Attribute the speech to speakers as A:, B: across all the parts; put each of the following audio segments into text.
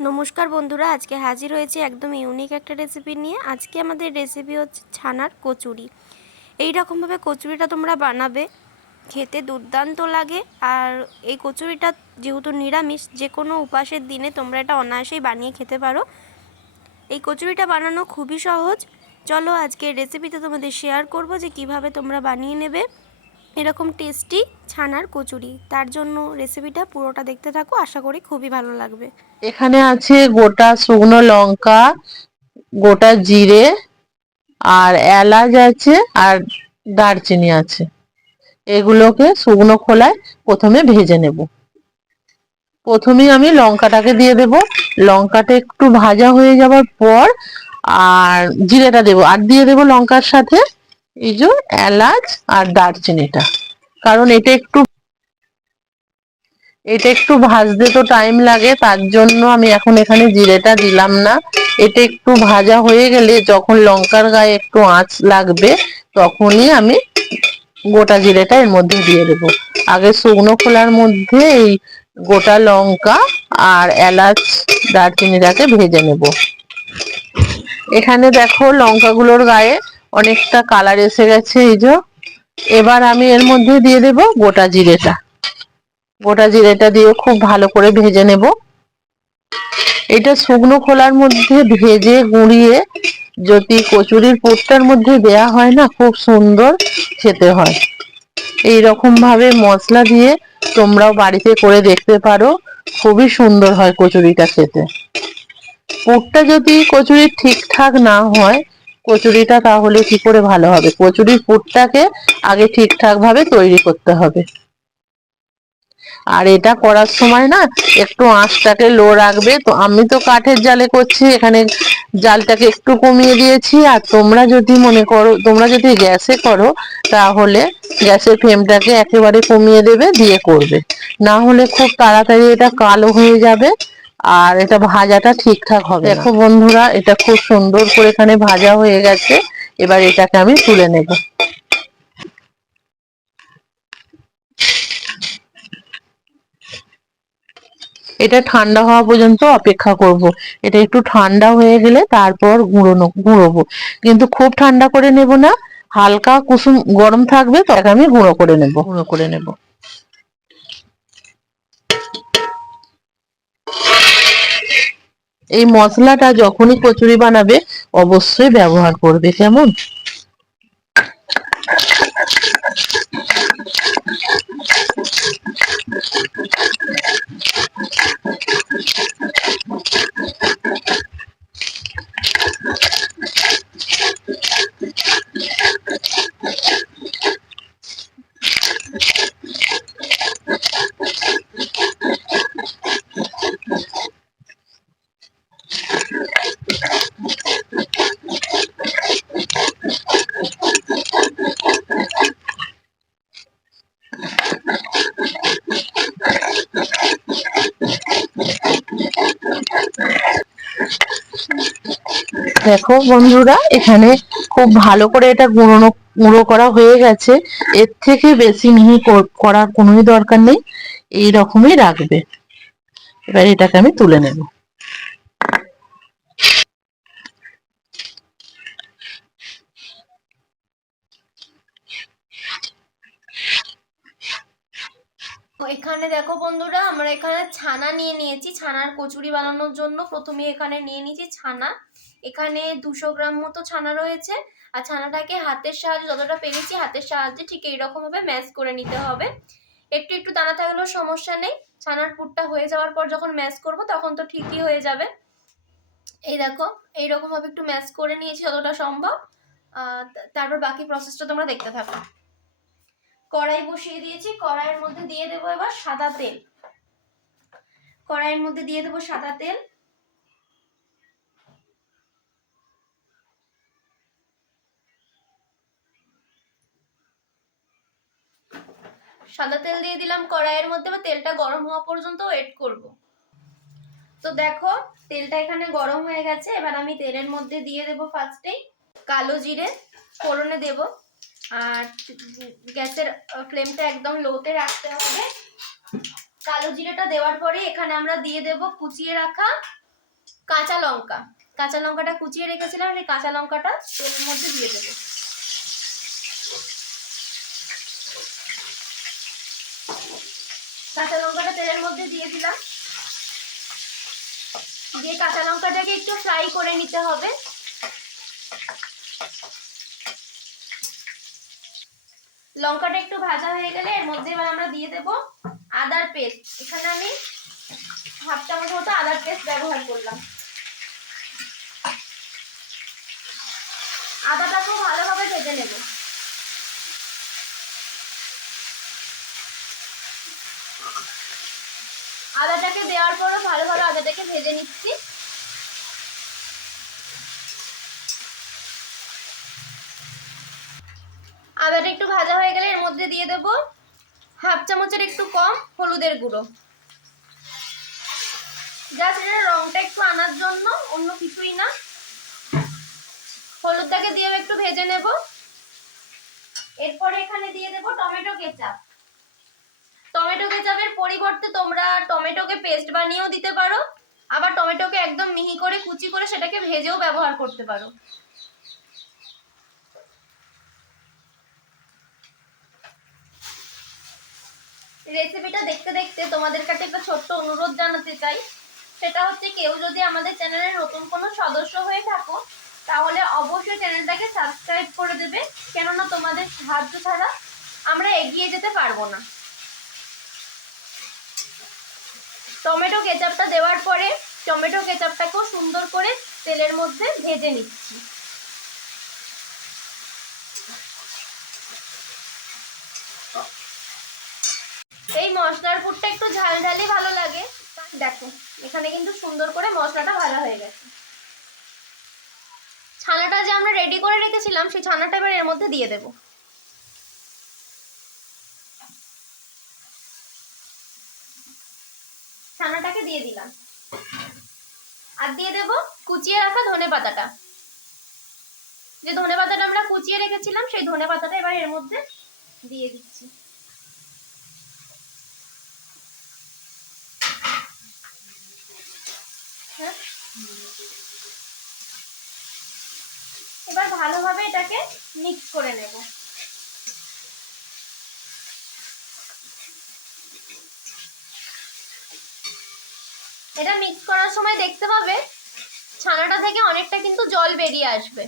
A: নমস্কার বন্ধুরা, আজকে হাজির হয়েছে একদম ইউনিক একটা রেসিপি নিয়ে। আজকে আমাদের রেসিপি হচ্ছে ছানার কচুরি। এই রকমভাবে কচুরিটা তোমরা বানাবে, খেতে দুর্দান্ত লাগে। আর এই কচুরিটা যেহেতু নিরামিষ যে কোনো উপাসের দিনে তোমরা এটা অনায়াসেই বানিয়ে খেতে পারো। এই কচুরিটা বানানো খুবই সহজ। চলো আজকে রেসিপিটা তোমাদের শেয়ার করব যে কীভাবে তোমরা বানিয়ে নেবে। এরকম টেস্টি ছানার কচুরি। তার জন্য রেসিপিটা পুরোটা দেখতে থাকো, আশা করি খুবই ভালো লাগবে।
B: এখানে আছে গোটা শুকনো লঙ্কা, গোটা জিরে, আর এলাচ আছে, আর দারচিনি আছে। এগুলোকে শুকনো খোলায় প্রথমে ভেজে নেব। প্রথমেই আমি লঙ্কাটাকে দিয়ে দেব। লঙ্কাটা একটু ভাজা হয়ে যাওয়ার পর আর জিরেটা দেব। আর দিয়ে দেব লঙ্কার সাথে এই যে এলাচ আর দারচিনিটা কারণ এটা একটু এটা একটু ভাজতে তো টাইম লাগে, তার জন্য আমি এখন এখানে জিরেটা দিলাম না। এটা একটু ভাজা হয়ে গেলে যখন লঙ্কার গায়ে একটু আঁচ লাগবে, তখনই আমি গোটা জিরেটা এর মধ্যে দিয়ে দেব। আগে শুকনো খোলার মধ্যে এই গোটা লঙ্কা আর এলাচ, দারচিনিটাকে ভেজে নেব। এখানে দেখো লঙ্কাগুলোর গায়ে অনেকটা কালার এসে গেছে এই যে। এবার আমি এর মধ্যে দিয়ে দেব গোটা জিরেটা। গোটা জিরেটা দিয়ে খুব ভালো করে ভেজে নেব। এটা শুকনো খোলার মধ্যে ভেজে গুঁড়িয়ে যদি কচুরির পুরটার মধ্যে দেয়া হয় না, খুব সুন্দর খেতে হয়। এই রকম ভাবে মশলা দিয়ে তোমরাও বাড়িতে করে দেখতে পারো, খুবই সুন্দর হয় কচুরিটা খেতে। পোটটা যদি কচুরি ঠিকঠাক না হয় কচুরিটা তাহলে কি করে ভালো হবে? কচুরির পুরটাকে আগে ঠিকঠাক ভাবে তৈরি করতে হবে। আর এটা করার সময় না, একটু আঁচটাকে লো রাখবে। তো আমি তো কাঠের জালে করছি, এখানে জালটাকে একটু কমিয়ে দিয়েছি। আর তোমরা যদি মনে করো, তোমরা যদি গ্যাসে করো, তাহলে গ্যাসের ফ্লেমটাকে একেবারে কমিয়ে দেবে, দিয়ে করবে। না হলে খুব তাড়াতাড়ি এটা কালো হয়ে যাবে। আর এটা ভাজাটা ঠিকঠাক হবে দেখো বন্ধুরা এটা খুব সুন্দর করে এখানে ভাজা হয়ে গেছে। এবার এটাকে আমি তুলে নেব। এটা ঠান্ডা হওয়া পর্যন্ত অপেক্ষা করব। এটা একটু ঠান্ডা হয়ে গেলে তারপর গুঁড়োনো গুঁড়োবো। কিন্তু খুব ঠান্ডা করে নেব না হালকা কুসুম গরম থাকবে তখন আমি গুঁড়ো করে নেব। গুঁড়ো করে নেব। এই মশলাটা যখনই কচুরি বানাবে অবশ্যই ব্যবহার করবে কেমন? দেখো বন্ধুরা, এখানে খুব ভালো করে এটা গুঁড়ো গুঁড়ো করা হয়ে গেছে। এর থেকে বেশি মিহি করার কোনোই দরকার নেই। এই রকমই রাখবে। এবার এটাকে আমি তুলে নেব।
A: এখানে দেখো বন্ধুরা, আমরা এখানে ছানা নিয়ে নিয়েছি। ছানার কচুরি বানানোর জন্য প্রথমে এখানে নিয়ে নিয়েছি ছানা। এখানে দুশো গ্রাম মতো ছানা রয়েছে। আর ছানাটাকে হাতের সাহায্যে যতটা পেরেছি হাতের সাহায্যে ঠিক এইরকমভাবে ম্যাশ করে নিতে হবে। একটু একটু দানা থাকলেও সমস্যা নেই। ছানার পুরটা হয়ে যাওয়ার পর যখন ম্যাশ করব তখন তো ঠিকই হয়ে যাবে। এই দেখো এইরকম ভাবে একটু ম্যাশ করে নিয়েছি যতটা সম্ভব। তারপর বাকি প্রসেসটা তোমরা দেখতে থাকো। কড়াই বসিয়ে দিয়েছি। কড়াইয়ের মধ্যে দিয়ে দেবো এবার সাদা তেল। কড়াইয়ের মধ্যে দিয়ে দেবো সাদা তেল। সাদা তেল দিয়ে দিলাম, কড়াইয়ের মধ্যে বা তেলটা গরম হওয়া পর্যন্ত ওয়েট করব। তো দেখো, তেলটা এখানে গরম হয়ে গেছে, এবার আমি তেলের মধ্যে দিয়ে দেবো ফার্স্টেই কালো জিরে, ফোড়নে দেবো। আর গ্যাসের ফ্লেমটা একদম লোতে রাখতে হবে। কালো জিরেটা দেওয়ার পরে এখানে আমরা দিয়ে দেব কুচিয়ে রাখা কাঁচা লঙ্কা। কাঁচা লঙ্কাটা কুচিয়ে রেখেছিলাম এই কাঁচা লঙ্কাটা তেলের মধ্যে দিয়ে দেবো। কাঁচা লঙ্কাটা তেলের মধ্যে দিয়ে দিলাম। দিয়ে কাঁচা লঙ্কাটাকে একটু ফ্রাই করে নিতে হবে। লঙ্কাটা একটু ভাজা হয়ে গেলে এর মধ্যে এবার আমরা দিয়ে দেব আদার পেস্ট এখানে আমি হাফ চামচ মতো আদার পেস্ট ব্যবহার করলাম। আদাটাকেও ভালোভাবে ভেজে নেব। আদাটাকে দেওয়ার পরও ভালো ভালো আদাটাকে ভেজে নিচ্ছি। আদাটা একটু ভাজা হয়ে গেলে এর মধ্যে দিয়ে দেব হাফ চামচের একটু কম হলুদের গুঁড়ো। জাস্ট এটা রংটা একটু আনার জন্য, অন্য কিছুই না। হলুদটাকে দিয়ে একটু ভেজে নেব। এরপরে এখানে দিয়ে দেব টমেটো কেচাপ। টমেটো কেচাপের পরিবর্তে তোমরা টমেটোকে পেস্ট বানিয়েও দিতে পারো। আবার টমেটোকে একদম মিহি করে কুচি করে সেটাকে ভেজেও ব্যবহার করতে পারো। রেসিপিটা দেখতে দেখতে তোমাদের কাছে একটা ছোট্ট অনুরোধ জানাতে চাই। সেটা হচ্ছে কেউ যদি আমাদের চ্যানেলের নতুন কোনো সদস্য হয়ে থাকো, তাহলে অবশ্যই চ্যানেলটাকে সাবস্ক্রাইব করে দেবে। কেননা তোমাদের সাহায্য ছাড়া আমরা এগিয়ে যেতে পারব না। টমেটো কেচাপটা দেওয়ার পরে টমেটো কেচাপটাকেও সুন্দর করে তেলের মধ্যে ভেজে নিচ্ছি। এই মশলার পুরটা একটু ঝাল ঝালই ভালো লাগে। দেখো, এখানে কিন্তু সুন্দর করে মশলাটা ভাজা হয়ে গেছে। ছানাটা যে আমরা রেডি করে রেখেছিলাম, সেই ছানাটা এবার এর মধ্যে দিয়ে দেব। ছানাটাকে দিয়ে দিলাম। আর দিয়ে দেব কুচিয়ে রাখা ধনে পাতাটা। যে ধনে পাতাটা আমরা কুচিয়ে রেখেছিলাম, সেই ধনে পাতাটা এবার এর মধ্যে দিয়ে দিচ্ছি। হ্যাঁ? এবার ভালোভাবে এটাকে মিক্স করে নেব। এটা মিক্স করার সময় দেখতে পাবে, ছানাটা থেকে অনেকটা কিন্তু জল বেরিয়ে আসবে।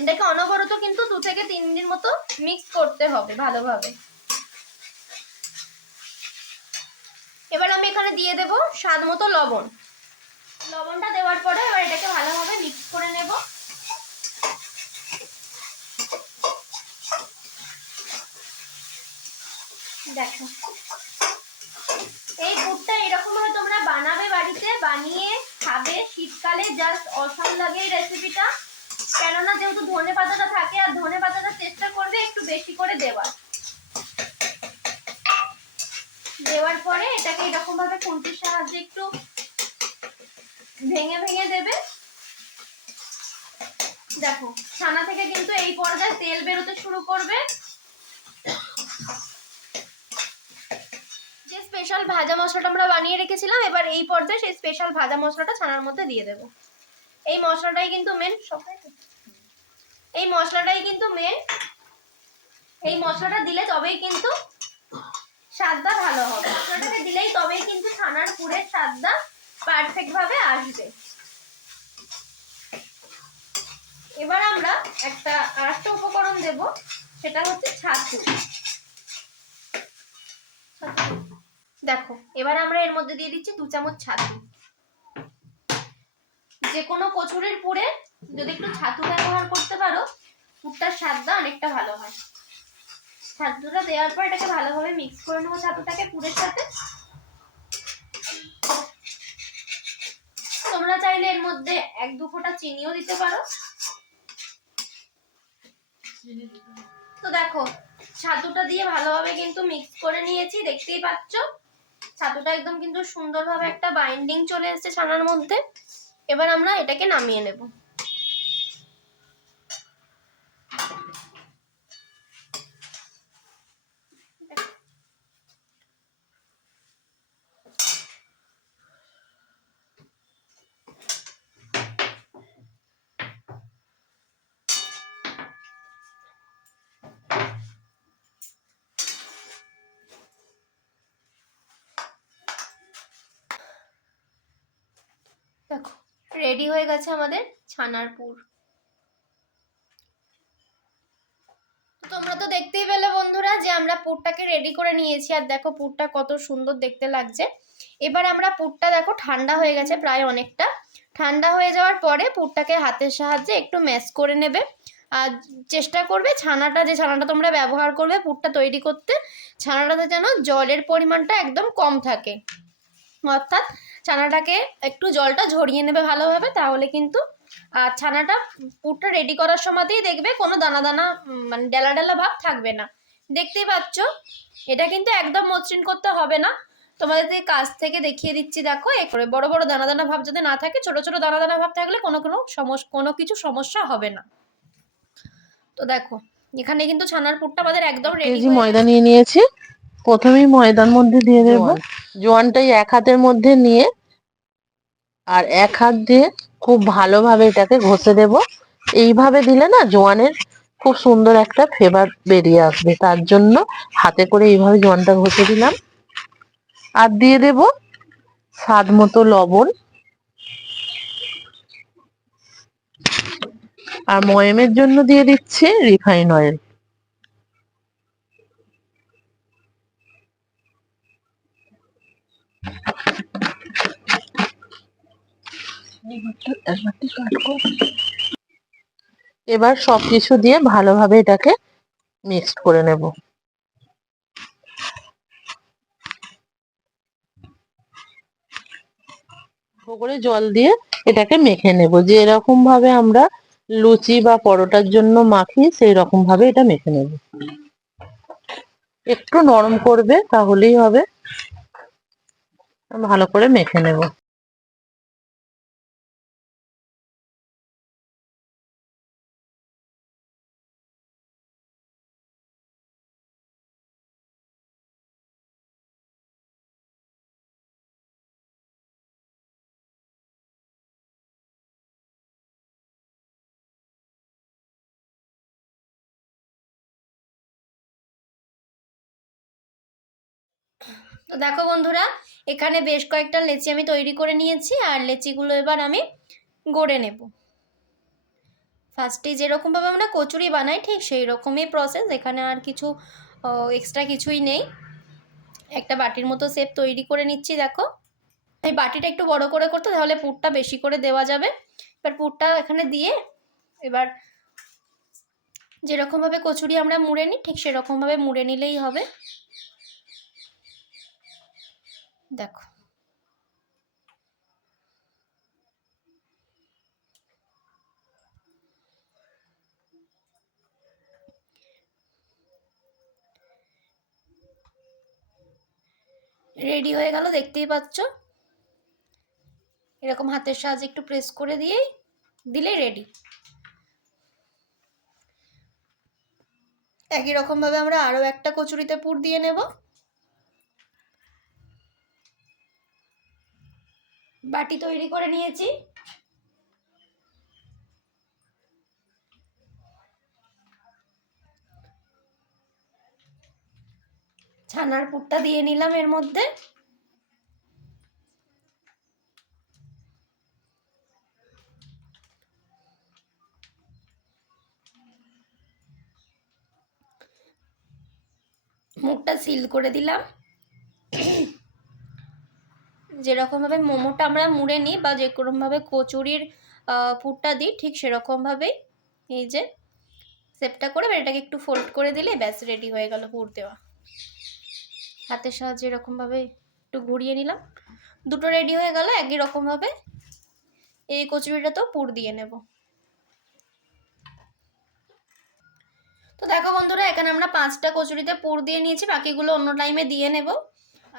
A: এটাকে অনবরত কিন্তু দু থেকে তিন দিন মতো মিক্স করতে হবে ভালোভাবে। এবার আমি এখানে দিয়ে দেব স্বাদ মতো লবণ। লবণটা দেওয়ার পরে এবার এটাকে ভালোভাবে মিক্স করে নেব। দেখো। এই গুড়টা এরকম ভাবে তোমরা বানাবে বাড়িতে, বানিয়ে খাবে। শীতকালে জাস্ট অসম লাগে এই রেসিপিটা কেননা যেহেতু ধনে পাতাটা থাকে, আর ধনে পাতাটা চেষ্টা করবে একটু বেশি করে দেওয়ার। দেওয়ার পরে এটাকে এরকম ভাবে খুন্তির সাহায্যে একটু ভেঙে ভেঙে দেবে। দেখো, ছানা থেকে কিন্তু এই পর্যায়ে তেল বেরোতে শুরু করবে যে স্পেশাল ভাজা মশলাটা আমরা বানিয়ে রেখেছিলাম, এবার এই পর্যায়ে সেই স্পেশাল ভাজা মশলাটা ছানার মধ্যে দিয়ে দেব। এই মশলাটাই কিন্তু মেন এই মশলাটাই কিন্তু মেন এই মশলাটা দিলে তবেই কিন্তু স্বাদটা ভালো হবে। মশলাটাকে দিলেই তবেই কিন্তু ছানার পুরের স্বাদটা পারফেক্ট ভাবে আসবে। এবার আমরা একটা আরেকটা উপকরণ দেব, সেটা হচ্ছে ছাতু। দেখো, এবার আমরা এর মধ্যে দিয়ে দিচ্ছি দু চামচ ছাতু। যে কোনো কচুরির পুরে যদি একটু ছাতু ব্যবহার করতে পারো, পুরটার স্বাদটা অনেকটা ভালো হয়। ছাতুটা দেওয়ার পর এটাকে ভালোভাবে মিক্স করে নেব ছাতুটাকে পুরের সাথে। তোমরা চাইলে এর মধ্যে এক দু ফোঁটা চিনিও দিতে পারো। তো দেখো, ছাতুটা দিয়ে ভালোভাবে কিন্তু মিক্স করে নিয়েছি, দেখতেই পাচ্ছ? ছাতুটা একদম কিন্তু সুন্দরভাবে একটা বাইন্ডিং চলে এসেছে ছানার মধ্যে। এবার আমরা এটাকে নামিয়ে নেব দেখো রেডি হয়ে গেছে আমাদের ছানার পুর তোমরা তো দেখতেই পেলে বন্ধুরা যে আমরা পুরটাকে রেডি করে নিয়েছি আর দেখো পুরটা কত সুন্দর দেখতে লাগছে। এবার আমরা পুরটা দেখো ঠান্ডা হয়ে গেছে প্রায় অনেকটা। ঠান্ডা হয়ে যাওয়ার পরে পুরটাকে হাতের সাহায্যে একটু ম্যাশ করে নেবে। আর চেষ্টা করবে ছানাটা, যে ছানাটা তোমরা ব্যবহার করবে পুরটা তৈরি করতে, ছানাটাতে যেন জলের পরিমাণটা একদম কম থাকে। অর্থাৎ ছানাটাকে একটু জলটা ঝরিয়ে নেবে ভালোভাবে তাহলে কিন্তু আর ছানাটা পুরটা রেডি করার সময়তেই দেখবে কোনো দানা দানা মানে ডেলা ডেলা ভাব থাকবে না। দেখতেই পাচ্ছ? এটা কিন্তু একদম মসৃণ করতে হবে না। তোমাদের কাছ থেকে দেখিয়ে দিচ্ছি দেখো এ করে বড় বড় দানা দানা ভাব যদি না থাকে ছোট ছোট দানা দানা ভাব থাকলে কোনো কোনো সমস্যা কোনো কিছু সমস্যা হবে না। তো দেখো এখানে কিন্তু ছানার পুরটা আমাদের একদম রেডি
B: ময়দা নিয়ে নিয়েছি। প্রথমেই ময়দার মধ্যে দিয়ে দেব। জোয়ানটাই এক হাতের মধ্যে নিয়ে আর এক হাত দিয়ে খুব ভালোভাবে এটাকে ঘষে দেব। এইভাবে দিলে না জোয়ানের খুব সুন্দর একটা ফ্লেভার বেরিয়ে আসবে। তার জন্য হাতে করে এইভাবে জোয়ানটা ঘষে দিলাম। আর দিয়ে দেব স্বাদ মতো লবণ। আর ময়মের জন্য দিয়ে দিচ্ছি রিফাইন অয়েল এবার সবকিছু দিয়ে ভালোভাবে এটাকে মিক্সড করে নেব। করে জল দিয়ে এটাকে মেখে নেব। যে এরকম ভাবে আমরা লুচি বা পরোটার জন্য মাখি সেই রকম ভাবে এটা মেখে নেব। একটু নরম করবে তাহলেই হবে। ভালো করে মেখে নেব।
A: দেখো বন্ধুরা, এখানে বেশ কয়েকটা লেচি আমি তৈরি করে নিয়েছি, আর লেচিগুলো এবার আমি গড়ে নেব। ফার্স্টে যেরকমভাবে আমরা কচুরি বানাই, ঠিক সেই রকমই প্রসেস এখানে আর কিছু এক্সট্রা কিছুই নেই। একটা বাটির মতো শেপ তৈরি করে নিচ্ছি, দেখো। এই বাটিটা একটু বড় করে করতে, তাহলে পুরটা বেশি করে দেওয়া যাবে। এবার পুরটা এখানে দিয়ে, এবার যেরকমভাবে কচুরি আমরা মুড়ে নিই, ঠিক সেরকমভাবে মুড়ে নিলেই হবে। দেখো। রেডি হয়ে গেল, দেখতেই পাচ্ছ? এরকম হাতের সাহায্যে একটু প্রেস করে দিয়েই দিলেই রেডি একই রকমভাবে আমরা আরও একটা কচুরিতে পুর দিয়ে নেব। বাটি তৈরি করে নিয়েছি। ছানার পুরটা দিয়ে নিলাম এর মধ্যে। মুখটা সিল করে দিলাম। যেরকমভাবে মোমোটা আমরা মুড়ে নিই বা যে কোনোভাবে কচুরির পুরটা দিই, ঠিক সেরকমভাবেই এই যে সেপটা করে এটাকে একটু ফোল্ড করে দিলে ব্যাস রেডি হয়ে গেল পুর দেওয়া। হাতের সাহায্যে এরকমভাবে একটু ঘুরিয়ে নিলাম। দুটো রেডি হয়ে গেল, একই রকমভাবে এই কচুরিটা তো পুর দিয়ে নেব। তো দেখো বন্ধুরা, এখানে আমরা পাঁচটা কচুরিতে পুর দিয়ে নিয়েছি, বাকিগুলো অন্য টাইমে দিয়ে নেব।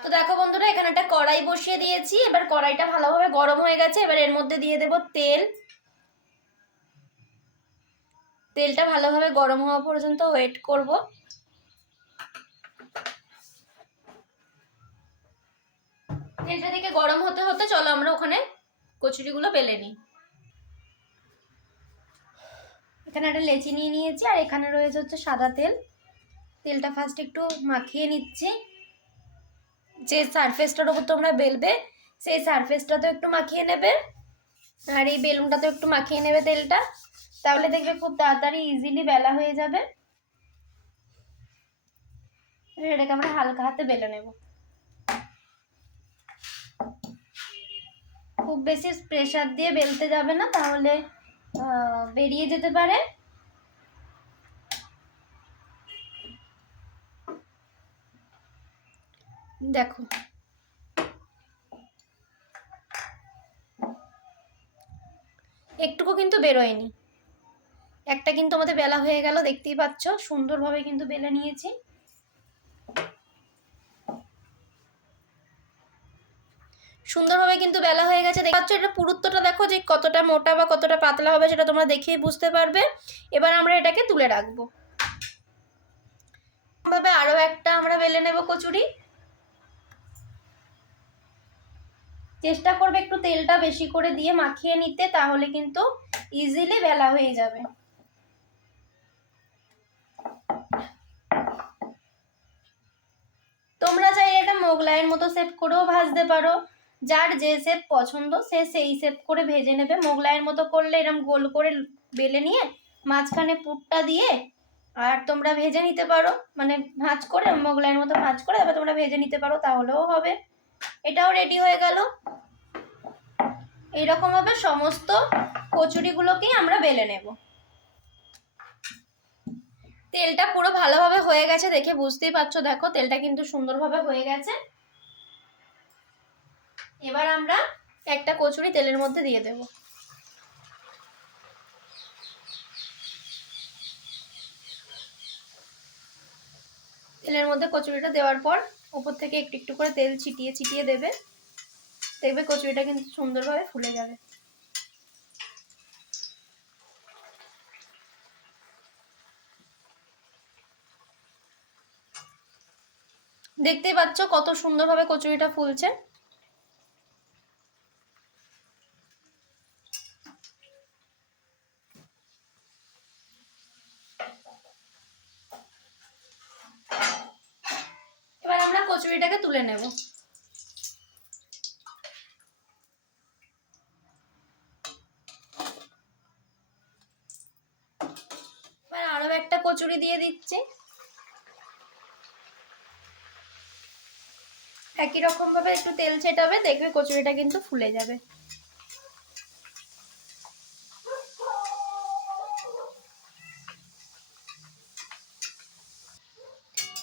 A: তো দেখো বন্ধুরা, এখানে একটা কড়াই বসিয়ে দিয়েছি। এবার কড়াইটা ভালোভাবে গরম হয়ে গেছে। এবার এর মধ্যে দিয়ে দেব তেল। তেলটা ভালোভাবে গরম হওয়া পর্যন্ত ওয়েট করব। তেলটা থেকে গরম হতে হতে চলো আমরা ওখানে কচুরিগুলো বেলে নিই। এখানে একটা লেচি নিয়ে নিয়েছি, আর এখানে রয়েছে হচ্ছে সাদা তেল। তেলটা ফার্স্ট একটু মাখিয়ে নিচ্ছি। যে সারফেসটার ওপর তোমরা বেলবে, সেই সারফেসটা তো একটু মাখিয়ে নেবে। আর এই বেলুনটা তো একটু মাখিয়ে নেবে তেলটা। তাহলে দেখবে খুব তাড়াতাড়ি ইজিলি বেলা হয়ে যাবে। এটাকে আমরা হালকা হাতে বেলে নেব। খুব বেশি প্রেসার দিয়ে বেলতে যাবে না, তাহলে বেরিয়ে যেতে পারে। দেখো। একটুকু কিন্তু বেরোয়নি। একটা কিন্তু আমাদের বেলা হয়ে গেল, দেখতেই পাচ্ছ, সুন্দরভাবে কিন্তু বেলে নিয়েছি। সুন্দরভাবে কিন্তু বেলা হয়ে গেছে, দেখতে পাচ্ছ, এটা পুরুত্বটা দেখো যে কতটা মোটা বা কতটা পাতলা হবে সেটা তোমরা দেখেই বুঝতে পারবে। এবার আমরা এটাকে তুলে রাখব। আরও একটা আমরা বেলে নেব কচুরি। চেষ্টা করবে একটু তেলটা বেশি করে দিয়ে মাখিয়ে নিতে, তাহলে কিন্তু ইজিলি বেলা হয়ে যাবে। তোমরা চাইলে এটা মোগলাইয়ের মতো সেট করেও ভাজতে পারো। যার যে শেপ পছন্দ, সে সেই শেপ করে ভেজে নেবে। মোগলাইয়ের মতো করলে এরকম গোল করে বেলে নিয়ে মাঝখানে পুরটা দিয়ে আর তোমরা ভেজে নিতে পারো। মানে ভাঁজ করে, মোগলাইয়ের মতো ভাঁজ করে তারপর তোমরা ভেজে নিতে পারো, তাহলেও হবে। এটাও রেডি হয়ে গেল। এইরকম ভাবে সমস্ত কচুরিগুলোকেই আমরা বেলে নেব। তেলটা পুরো ভালোভাবে হয়ে গেছে দেখে বুঝতেই পারছ। দেখো, তেলটা কিন্তু সুন্দরভাবে হয়ে গেছে। এবার আমরা একটা কচুরি তেলের মধ্যে দিয়ে দেব। তেলের মধ্যে কচুরিটা দেওয়ার পর উপর থেকে একটু একটু করে তেল ছিটিয়ে ছিটিয়ে দেবে। দেখবে কচুরিটা কিন্তু সুন্দরভাবে ফুলে যাবে। দেখতেই পাচ্ছ কত সুন্দরভাবে কচুরিটা ফুলছে এবার আমরা কচুরিটাকে তুলে নেব। এবার আরও একটা কচুরি দিয়ে দিচ্ছি। একই রকম ভাবে একটু তেল ছেটাবে, দেখবে কচুরিটা কিন্তু ফুলে যাবে।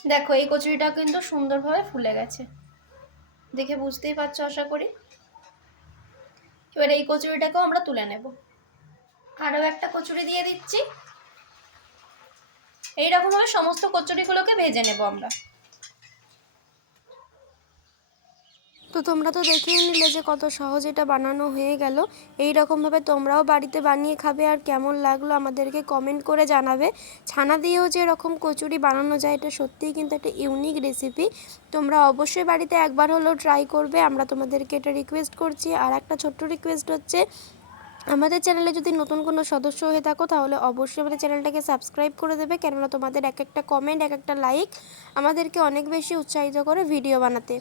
A: দেখো, এই কচুরিটা কিন্তু সুন্দরভাবে ফুলে গেছে। দেখে বুঝতেই পারছ, আশা করি। এবার এই কচুরিটাকেও আমরা তুলে নেব। আরও একটা কচুরি দিয়ে দিচ্ছি। এইরকমভাবে সমস্ত কচুরিগুলোকে ভেজে নেব আমরা।
C: তো তোমরা তো দেখেই নিলে যে কত সহজ এটা বানানো হয়ে গেল। এই রকমভাবে তোমরাও বাড়িতে বানিয়ে খাবে আর কেমন লাগল আমাদেরকে কমেন্ট করে জানাবে। ছানা দিয়েও যে এরকম কচুরি বানানো যায়, এটা সত্যিই কিন্তু একটা ইউনিক রেসিপি তোমরা অবশ্যই বাড়িতে একবার হলেও ট্রাই করবে। আমরা তোমাদেরকে এটা রিকোয়েস্ট করছি। আর একটা ছোট্ট রিকোয়েস্ট হচ্ছে, আমাদের চ্যানেলে যদি নতুন কোনো সদস্য হয়ে থাকো, তাহলে অবশ্যই আমাদের চ্যানেলটাকে সাবস্ক্রাইব করে দেবে। কেননা তোমাদের এক একটা কমেন্ট এক একটা লাইক আমাদেরকে অনেক বেশি উৎসাহিত করে ভিডিও বানাতে।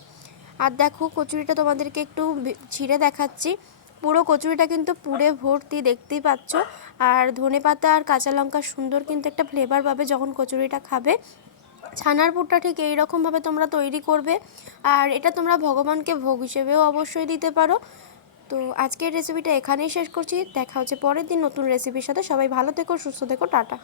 C: আর দেখো, কচুরিটা তোমাদেরকে একটু ছিঁড়ে দেখাচ্ছি। পুরো কচুরিটা কিন্তু পুরে ভর্তি, দেখতেই পাচ্ছ। আর ধনে পাতা আর কাঁচা লঙ্কা সুন্দর কিন্তু একটা ফ্লেভার পাবে যখন কচুরিটা খাবে। ছানার পুরটা ঠিক এই রকমভাবে তোমরা তৈরি করবে। আর এটা তোমরা ভগবানকে ভোগ হিসেবেও অবশ্যই দিতে পারো। তো আজকের রেসিপিটা এখানেই শেষ করছি। দেখা হচ্ছে পরের দিন নতুন রেসিপির সাথে। সবাই ভালো থেকো, সুস্থ থেকো, টাটা।